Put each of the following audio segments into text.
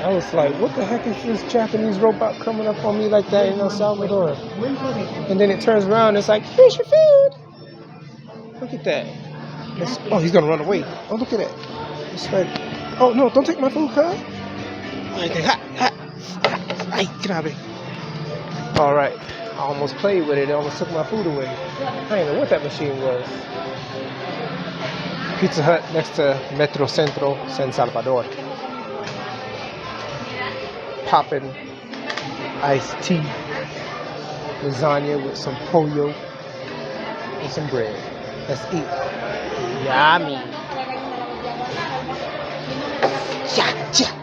I was like, what the heck is this Japanese robot coming up on me like that in El Salvador? And then it turns around and it's like, here's your food. Look at that. Oh, he's gonna run away. Oh, look at that. It's like, oh no, don't take my food, cuz. Get out of here. Alright. I almost played with it. It almost took my food away. I didn't know what that machine was. Pizza Hut next to Metro Centro, San Salvador. Popping iced tea. Lasagna with some pollo and some bread. Let's eat. Yummy. Yeah.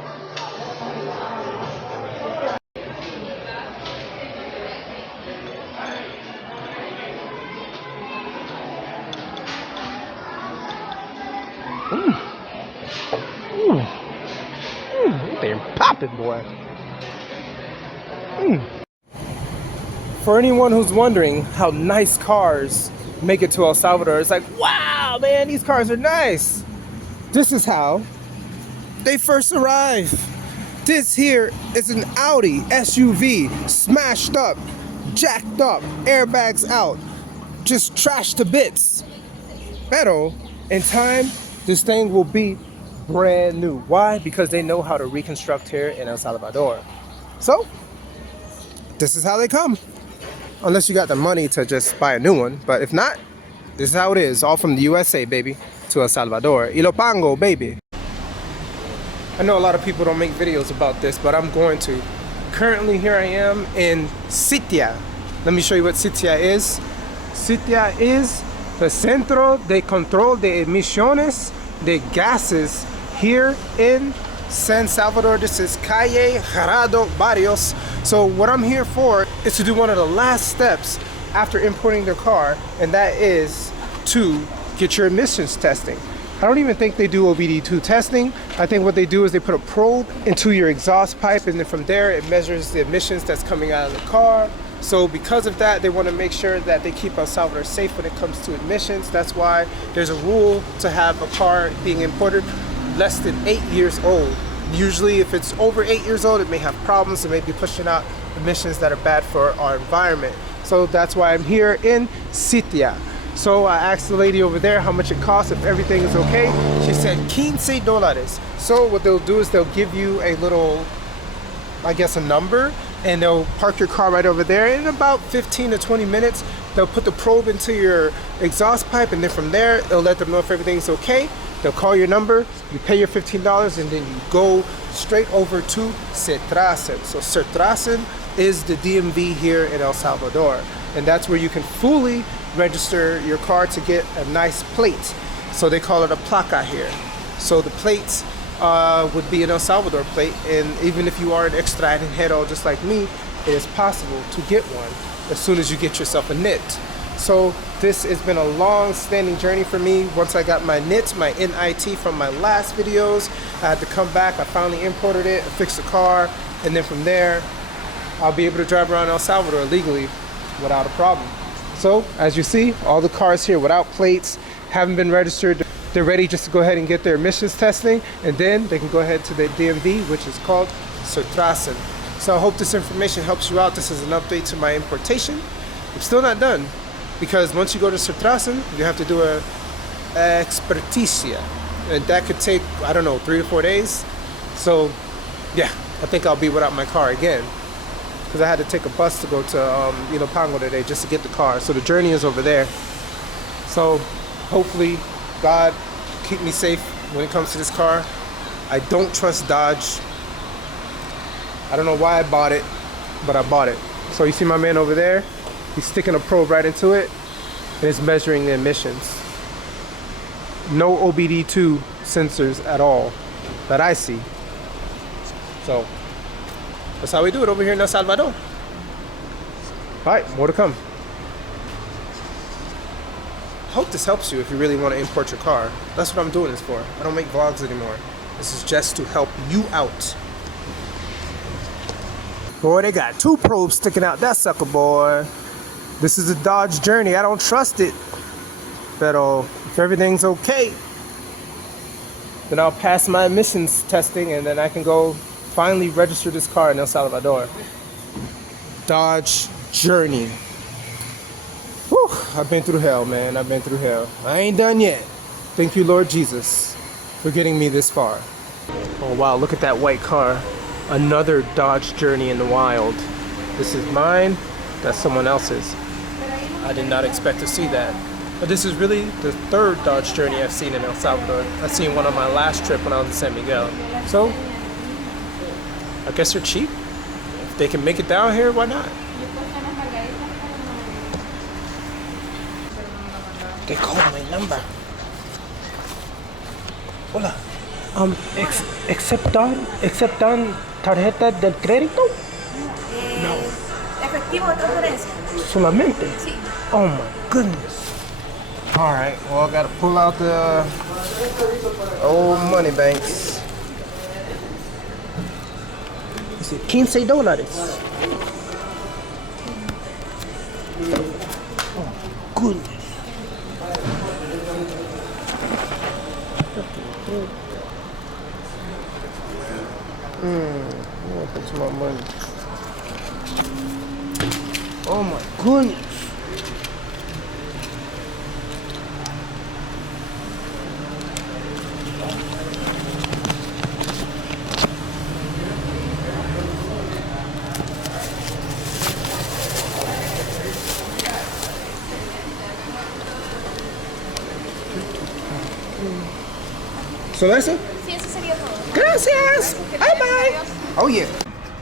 They're popping, boy. For anyone who's wondering how nice cars make it to El Salvador, it's like, wow, man, these cars are nice. This is how they first arrive. This here is an Audi SUV, smashed up, jacked up, airbags out, just trashed to bits. Pero in time, this thing will be brand new. Why? Because they know how to reconstruct here in El Salvador. So, this is how they come. Unless you got the money to just buy a new one. But if not, this is how it is. All from the USA, baby, to El Salvador. Y lo pango, baby. I know a lot of people don't make videos about this, but I'm going to. Currently, here I am in CITEA. Let me show you what CITEA is. CITEA is the Centro de Control de Emisiones de Gases here in San Salvador. This is Calle, Gerardo, Barrios. So what I'm here for is to do one of the last steps after importing their car, and that is to get your emissions testing. I don't even think they do OBD2 testing. I think what they do is they put a probe into your exhaust pipe, and then from there it measures the emissions that's coming out of the car. So because of that, they want to make sure that they keep El Salvador safe when it comes to emissions. That's why there's a rule to have a car being imported less than 8 years old. Usually if it's over 8 years old, it may have problems. It may be pushing out emissions that are bad for our environment. So that's why I'm here in CITEA. So I asked the lady over there how much it costs if everything is okay. She said $15. So what they'll do is they'll give you a little, I guess, a number, and they'll park your car right over there. In about 15 to 20 minutes, they'll put the probe into your exhaust pipe, and then from there, they'll let them know if everything's okay. They'll call your number, you pay your $15, and then you go straight over to SERTRACEN. So SERTRACEN is the DMV here in El Salvador, and that's where you can fully register your car to get a nice plate. So they call it a placa here. So the plates would be an El Salvador plate, and even if you are an extranjero just like me, it is possible to get one as soon as you get yourself a NIT. So this has been a long-standing journey for me. Once I got my NIT, my NIT from my last videos, I had to come back. I finally imported it, I fixed the car, and then from there, I'll be able to drive around El Salvador legally without a problem. So as you see, all the cars here without plates haven't been registered. They're ready just to go ahead and get their emissions testing, and then they can go ahead to the DMV, which is called SERTRACEN. So I hope this information helps you out. This is an update to my importation. I'm still not done, because once you go to SERTRACEN, you have to do a experticia, and that could take, I don't know, 3 to 4 days. So yeah, I think I'll be without my car again, because I had to take a bus to go to Pango today just to get the car. So the journey is over there. So hopefully God keep me safe when it comes to this car. I don't trust Dodge. I don't know why I bought it, but I bought it. So you see my man over there? He's sticking a probe right into it, and it's measuring the emissions. No OBD2 sensors at all that I see. So that's how we do it over here in El Salvador. All right, more to come. I hope this helps you if you really want to import your car. That's what I'm doing this for. I don't make vlogs anymore. This is just to help you out. Boy, they got 2 probes sticking out that sucker, boy. This is a Dodge Journey. I don't trust it. But if everything's okay, then I'll pass my emissions testing, and then I can go finally registered this car in El Salvador. Dodge Journey. Whew, I've been through hell, man. I've been through hell. I ain't done yet. Thank you, Lord Jesus, for getting me this far. Oh wow, look at that white car. Another Dodge Journey in the wild. This is mine, that's someone else's. I did not expect to see that. But this is really the third Dodge Journey I've seen in El Salvador. I seen one on my last trip when I was in San Miguel. So, I guess they're cheap. If they can make it down here, why not? They called my number. Hola. ¿Aceptan tarjeta del crédito? No. ¿Efectivo o transferencia? Solamente? Sí. Oh my goodness. Alright, well I gotta pull out the old money banks. Dice $15. Oh goodness. What's my money? Oh my goodness. So that's it? Sí, eso sería todo. Gracias. Bye bye. Oh yeah.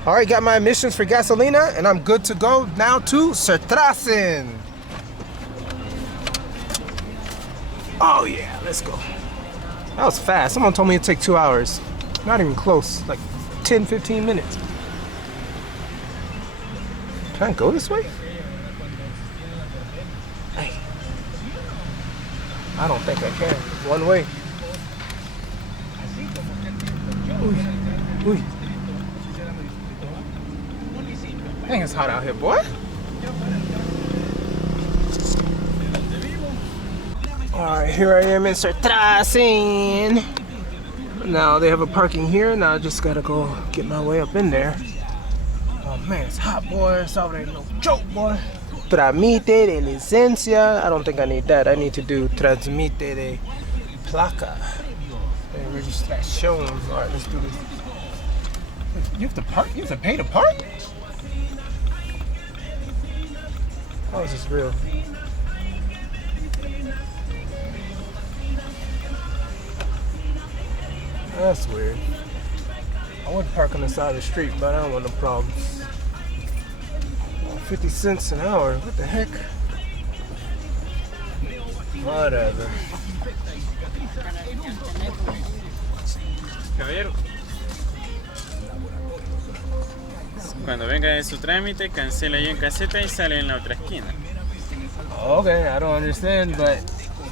All right, got my emissions for gasolina, and I'm good to go now to SERTRACEN. Oh yeah, let's go. That was fast. Someone told me it'd take 2 hours. Not even close, like 10, 15 minutes. Can I go this way? Hey. I don't think I can. One way. Ooh. Dang, it's hot out here, boy. Alright, here I am in SERTRACEN. Now they have a parking here. Now I just gotta go get my way up in there. Oh man, it's hot, boy. Salvador ain't no joke, boy. Tramite de licencia. I don't think I need that. I need to do transmite de placa. Registration. Alright, let's do this. You have to park? You have to pay to park? How is this real? That's weird. I would park on the side of the street, but I don't want no problems. 50 cents an hour. What the heck? Whatever. Caballero, cuando venga de su trámite, cancela ahí en caseta y sale en la otra esquina. Okay, I don't understand, but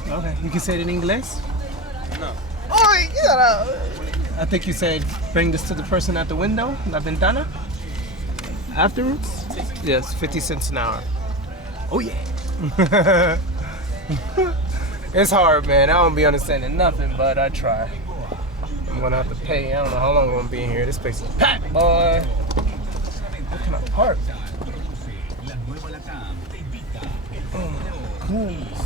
okay. You can say it in English? No. Oh, yeah. I think you said bring this to the person at the window, la ventana. Afterwards? Yes, 50 cents an hour. Oh yeah. It's hard, man. I don't be understanding nothing, but I try. I'm gonna have to pay. I don't know how long I'm gonna be in here. This place is packed, boy. Where can I park? Oh, goodness.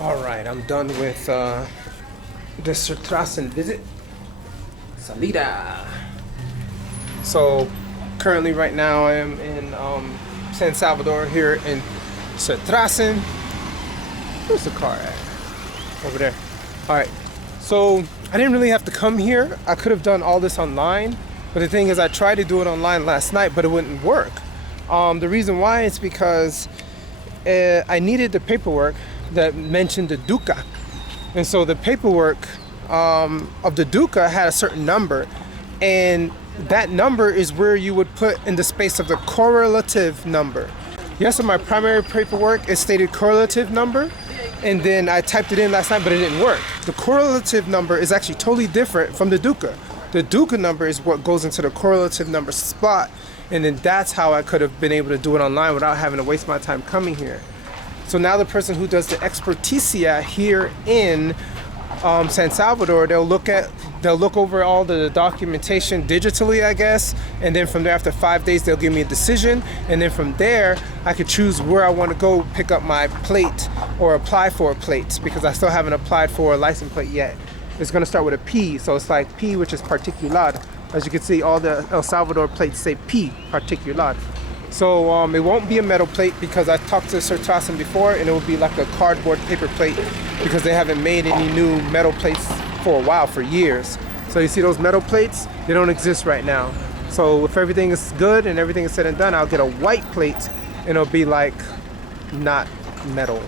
All right, I'm done with the SERTRACEN visit. Salida. So currently right now I am in San Salvador here in SERTRACEN. Where's the car at? Over there. All right, so I didn't really have to come here. I could have done all this online, but the thing is I tried to do it online last night, but it wouldn't work. The reason why is because I needed the paperwork that mentioned the DUCA. And so the paperwork of the DUCA had a certain number, and that number is where you would put in the space of the correlative number. Yes, in my primary paperwork, it stated correlative number, and then I typed it in last night, but it didn't work. The correlative number is actually totally different from the DUCA. The DUCA number is what goes into the correlative number spot, and then that's how I could have been able to do it online without having to waste my time coming here. So now the person who does the experticia here in San Salvador, they'll look over all the documentation digitally, I guess, and then from there, after 5 days, they'll give me a decision, and then from there, I could choose where I want to go pick up my plate or apply for a plate, because I still haven't applied for a license plate yet. It's going to start with a P, so it's like P, which is particular. As you can see, all the El Salvador plates say P, particular. So it won't be a metal plate, because I talked to SERTRACEN before, and it will be like a cardboard paper plate, because they haven't made any new metal plates for a while, for years. So you see those metal plates, they don't exist right now. So if everything is good and everything is said and done, I'll get a white plate, and it'll be like not metal.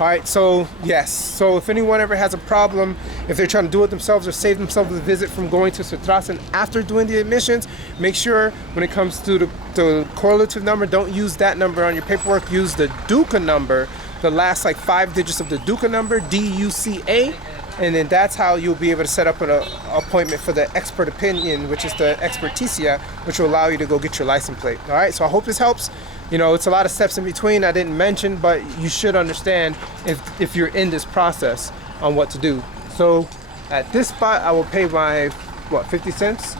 All right, so yes, so if anyone ever has a problem, if they're trying to do it themselves or save themselves a visit from going to SERTRACEN after doing the admissions, make sure when it comes to the correlative number, don't use that number on your paperwork. Use the DUCA number, the last like 5 digits of the DUCA number, DUCA, and then that's how you'll be able to set up an appointment for the expert opinion, which is the experticia, which will allow you to go get your license plate. All right, so I hope this helps. You know, it's a lot of steps in between I didn't mention, but you should understand if you're in this process on what to do. So at this spot, I will pay my, 50 cents?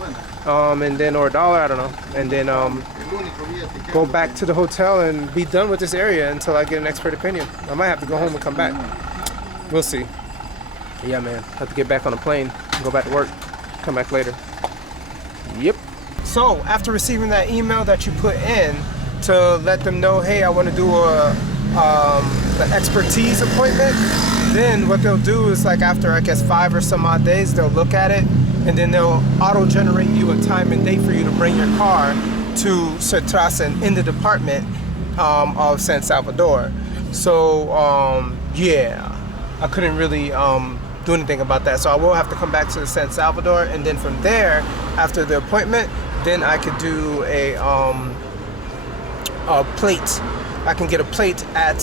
And then, or $1, I don't know. And then go back to the hotel and be done with this area until I get an expert opinion. I might have to go home and come back. We'll see. Yeah, man, have to get back on a plane and go back to work. Come back later. Yep. So after receiving that email that you put in to let them know, hey, I want to do the expertise appointment, then what they'll do is, like, after I guess 5 or some odd days, they'll look at it, and then they'll auto-generate you a time and date for you to bring your car to SERTRACEN in the department of San Salvador. So yeah, I couldn't really do anything about that, so I will have to come back to San Salvador, and then from there, after the appointment, then I could do a plate. I can get a plate at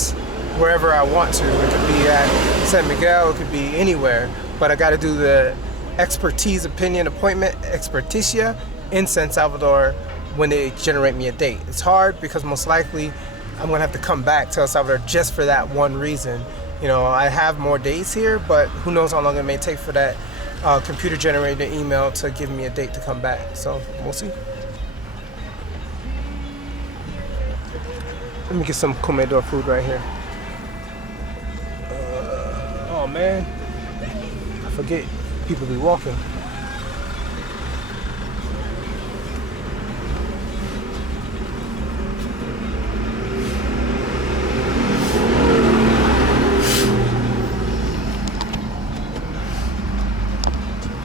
wherever I want to. It could be at San Miguel, it could be anywhere, but I got to do the expertise opinion appointment, experticia, in San Salvador when they generate me a date. It's hard because most likely I'm gonna have to come back to El Salvador just for that one reason. You know, I have more days here, but who knows how long it may take for that computer generated email to give me a date to come back. So we'll see. Let me get some comedor food right here. Oh man, I forget people be walking.